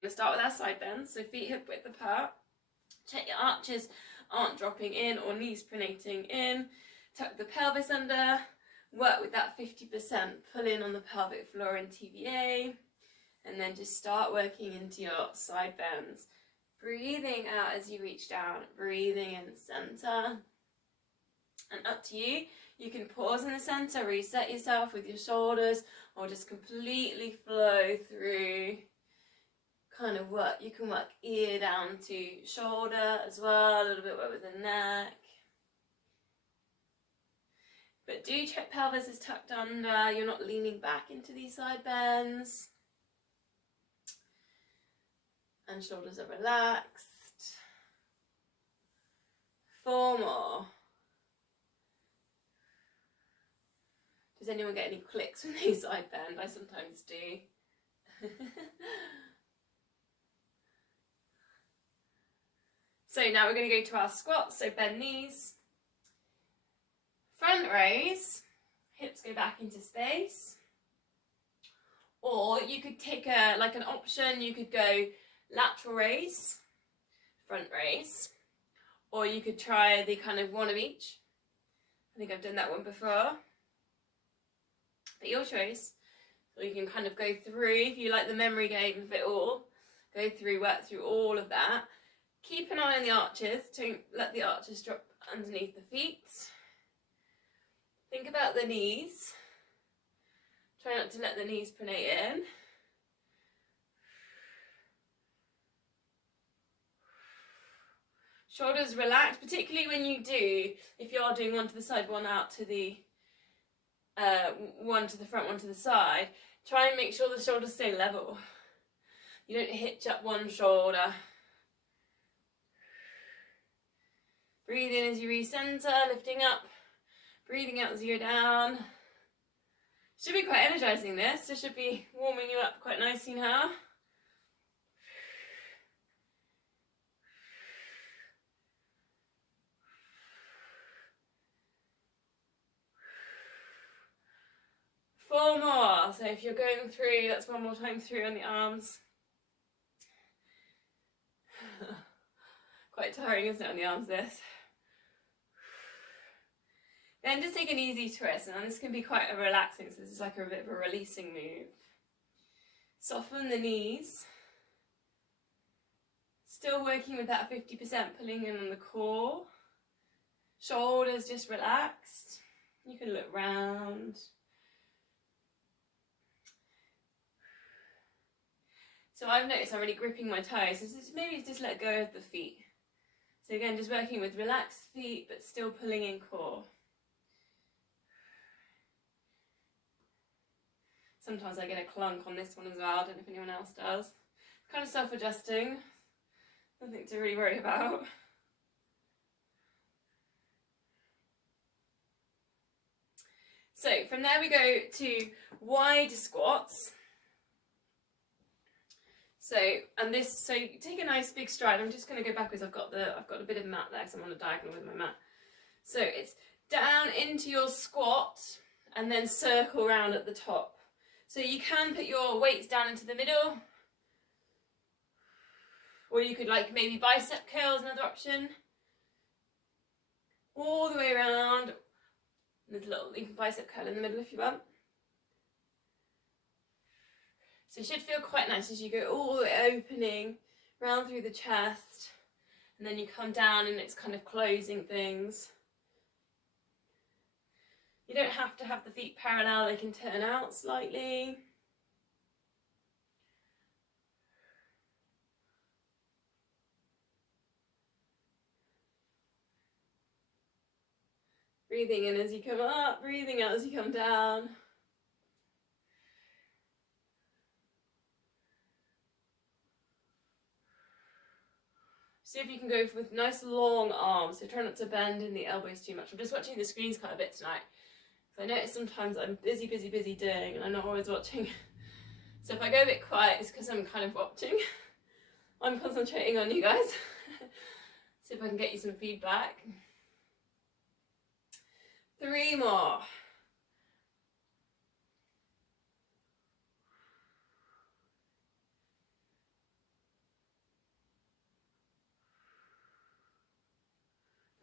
We're going to start with our side bends, so feet hip width apart. Check your arches aren't dropping in or knees pronating in. Tuck the pelvis under. Work with that 50%. Pull in on the pelvic floor in TVA. And then just start working into your side bends. Breathing out as you reach down. Breathing in center. And up to you. You can pause in the center, reset yourself with your shoulders, or just completely flow through. Kind of work, you can work ear down to shoulder as well, a little bit work with the neck. But do check pelvis is tucked under, you're not leaning back into these side bends. And shoulders are relaxed. 4 more. Does anyone get any clicks when they side bend? I sometimes do. So now we're going to go to our squats, so bend knees. Front raise, hips go back into space. Or you could take an option, you could go lateral raise, front raise. Or you could try the kind of one of each. I think I've done that one before. But your choice. So you can kind of go through, if you like the memory game of it all, go through, work through all of that. Keep an eye on the arches, don't let the arches drop underneath the feet. Think about the knees. Try not to let the knees pronate in. Shoulders relaxed, particularly when you do, if you're doing one to the side, one out to the, one to the front, one to the side, try and make sure the shoulders stay level. You don't hitch up one shoulder. Breathe in as you recenter, lifting up. Breathing out as you go down. Should be quite energizing this. It should be warming you up quite nicely now. Four more. So if you're going through, that's one more time through on the arms. Quite tiring, isn't it, on the arms, this? Then just take an easy twist, and this can be quite a relaxing, so this is like a bit of a releasing move. Soften the knees. Still working with that 50%, pulling in on the core. Shoulders just relaxed. You can look round. So I've noticed I'm really gripping my toes, so maybe just let go of the feet. So again, just working with relaxed feet, but still pulling in core. Sometimes I get a clunk on this one as well, I don't know if anyone else does. Kind of self-adjusting, nothing to really worry about. So from there we go to wide squats. So you take a nice big stride. I'm just going to go backwards. I've got a bit of mat there, so I'm on a diagonal with my mat. So it's down into your squat and then circle round at the top. So you can put your weights down into the middle, or you could like maybe bicep curls, another option. All the way around. There's a little bicep curl in the middle if you want. So it should feel quite nice as you go all the way opening round through the chest, and then you come down and it's kind of closing things. You don't have to have the feet parallel, they can turn out slightly. Breathing in as you come up, breathing out as you come down. See if you can go with nice long arms, so try not to bend in the elbows too much. I'm just watching the screens quite a bit tonight. So I notice sometimes I'm busy doing and I'm not always watching. So if I go a bit quiet, it's because I'm kind of watching. I'm concentrating on you guys. See if I can get you some feedback. 3 more.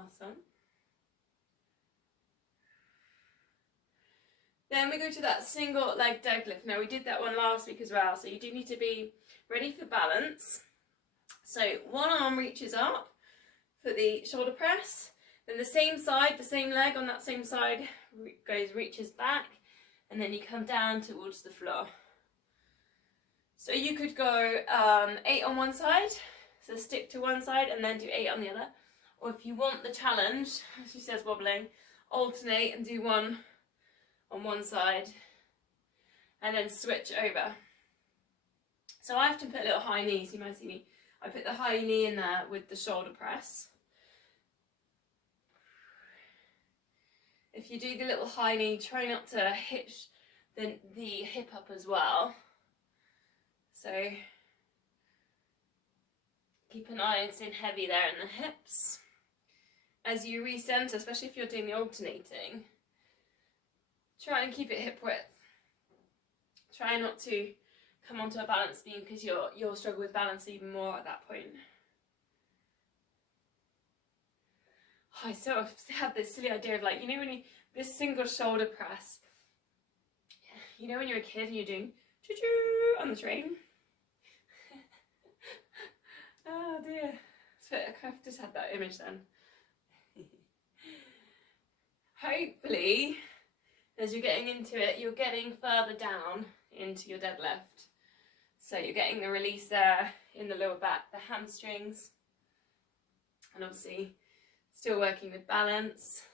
Last one. Then we go to that single leg deadlift. Now we did that one last week as well, so you do need to be ready for balance. So one arm reaches up for the shoulder press, then the same side, the same leg on that same side reaches back, and then you come down towards the floor. So you could go 8 on one side, so stick to one side and then do 8 on the other. Or if you want the challenge, as she says wobbling, alternate and do 1 on one side and then switch over. So I often put a little high knee, so you might see me. I put the high knee in there with the shoulder press. If you do the little high knee, try not to hitch the hip up as well. So keep an eye on staying heavy there in the hips. As you recenter, especially if you're doing the alternating, try and keep it hip width. Try not to come onto a balance beam because you'll struggle with balance even more at that point. I sort of had this silly idea of, like, you know, when you, this single shoulder press, you know when you're a kid and you're doing choo-choo on the train? Oh dear. So I've just had that image then. Hopefully, as you're getting into it, you're getting further down into your deadlift. So you're getting the release there in the lower back, the hamstrings, and obviously still working with balance.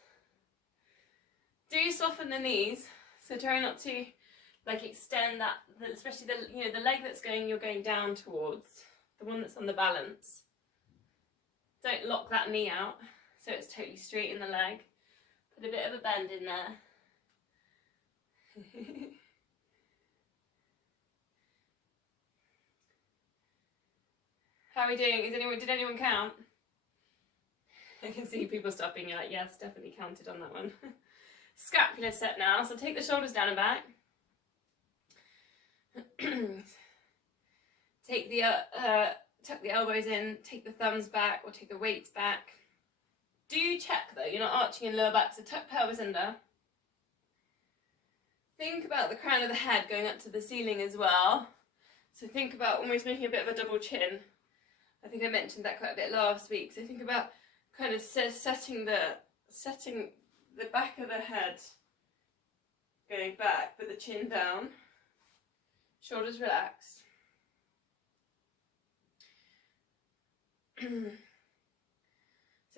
Do soften the knees, so try not to like extend that, especially the leg that's you're going down towards, the one that's on the balance. Don't lock that knee out so it's totally straight in the leg. Put a bit of a bend in there. How are we doing? Did anyone count? I can see people stopping. You're like, yes, definitely counted on that one. Scapular set now. So take the shoulders down and back. Take the tuck the elbows in. Take the thumbs back, or take the weights back. Do check though, you're not arching in lower back. So tuck pelvis under. Think about the crown of the head going up to the ceiling as well. So think about almost making a bit of a double chin. I think I mentioned that quite a bit last week. So think about kind of setting the back of the head going back, but the chin down. Shoulders relaxed. So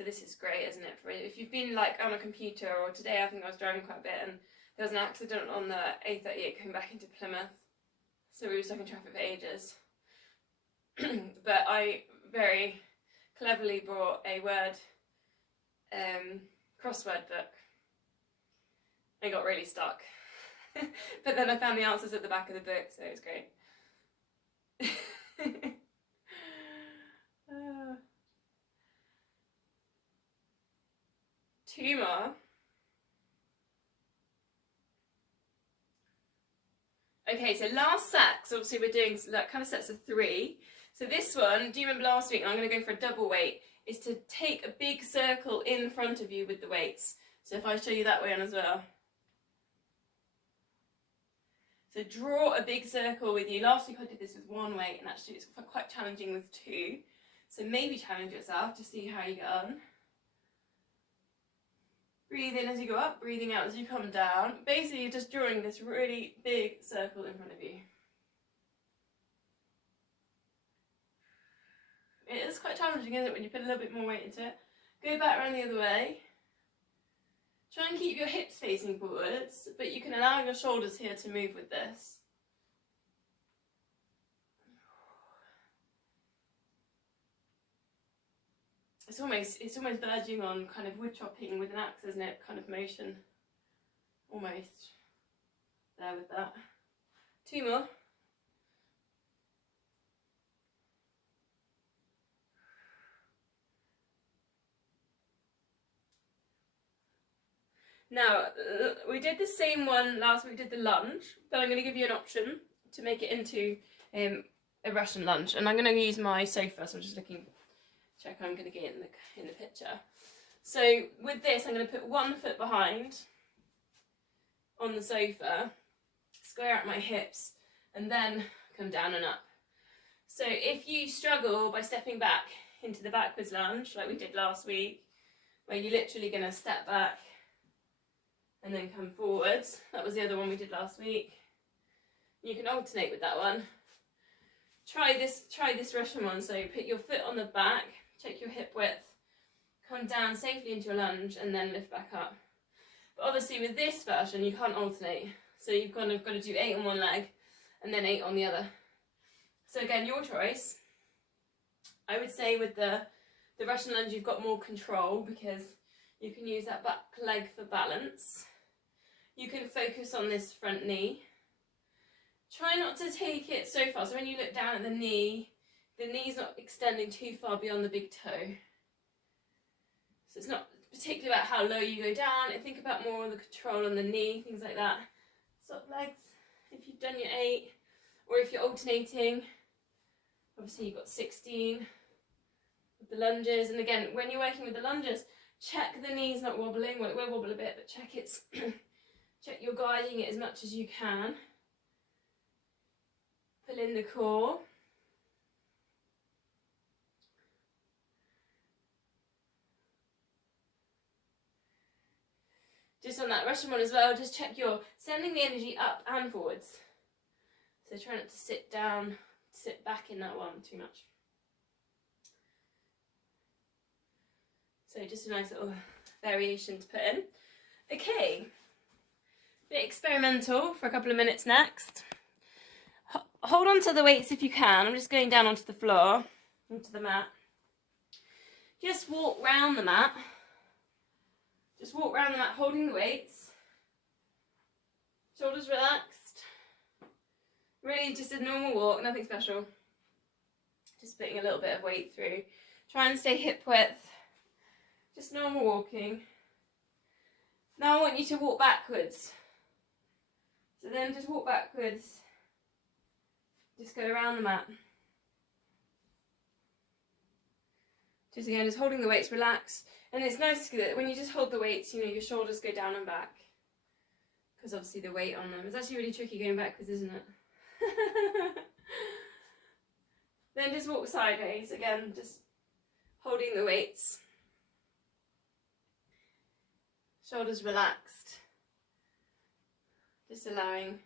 this is great, isn't it? For if you've been like on a computer, or today I think I was driving quite a bit and there was an accident on the A38 coming back into Plymouth. So we were stuck in traffic for ages. But I very cleverly brought a word crossword book. I got really stuck. But then I found the answers at the back of the book, so it was great. Two more. Okay, so last set, so obviously we're doing that kind of sets of 3. So this one, do you remember last week, I'm going to go for a double weight, is to take a big circle in front of you with the weights. So if I show you that way on as well. So draw a big circle with you. Last week I did this with 1 weight, and actually it's quite challenging with 2. So maybe challenge yourself to see how you get on. Breathe in as you go up, breathing out as you come down. Basically, you're just drawing this really big circle in front of you. It is quite challenging, isn't it, when you put a little bit more weight into it. Go back around the other way. Try and keep your hips facing forwards, but you can allow your shoulders here to move with this. It's almost verging on kind of wood chopping with an axe, isn't it? Kind of motion. Almost there with that. 2 more. Now, we did the same one last week, we did the lunge, but I'm going to give you an option to make it into a Russian lunge. And I'm going to use my sofa, so I'm just looking, check I'm going to get in the picture. So with this, I'm going to put one foot behind on the sofa, square out my hips, and then come down and up. So if you struggle by stepping back into the backwards lunge, like we did last week, where you're literally going to step back and then come forwards, that was the other one we did last week. You can alternate with that one. Try this Russian one. So put your foot on the back, check your hip width, come down safely into your lunge, and then lift back up. But obviously with this version, you can't alternate. So you've kind of got to do 8 on one leg and then 8 on the other. So again, your choice. I would say with the Russian lunge, you've got more control because you can use that back leg for balance. You can focus on this front knee. Try not to take it so far. So when you look down at the knee's not extending too far beyond the big toe. So it's not particularly about how low you go down. I think about more of the control on the knee, things like that. Stop legs if you've done your 8, or if you're alternating. Obviously you've got 16 with the lunges. And again, when you're working with the lunges, check the knees not wobbling. Well, it will wobble a bit, but check you're guiding it as much as you can. Pull in the core. Just on that Russian one as well, just check you're sending the energy up and forwards. So try not to sit back in that one too much. So just a nice little variation to put in. Okay, bit experimental for a couple of minutes next. Hold on to the weights if you can. I'm just going down onto the floor, onto the mat. Just walk round the mat. Just walk around the mat holding the weights. Shoulders relaxed. Really just a normal walk, nothing special. Just putting a little bit of weight through. Try and stay hip width. Just normal walking. Now I want you to walk backwards. So then just walk backwards. Just go around the mat. Just again, just holding the weights, relax. And it's nice that when you just hold the weights, you know, your shoulders go down and back. Because obviously the weight on them. It's actually really tricky going backwards, isn't it? Then just walk sideways. Again, just holding the weights. Shoulders relaxed. Just allowing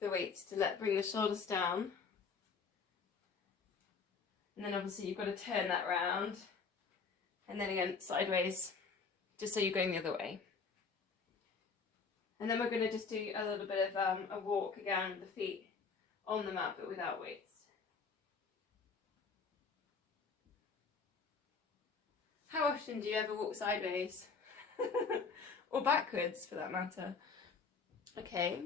the weights to bring the shoulders down. And then obviously you've got to turn that round. And then again, sideways, just so you're going the other way. And then we're going to just do a little bit of a walk again with the feet on the mat, but without weights. How often do you ever walk sideways? Or backwards, for that matter? Okay,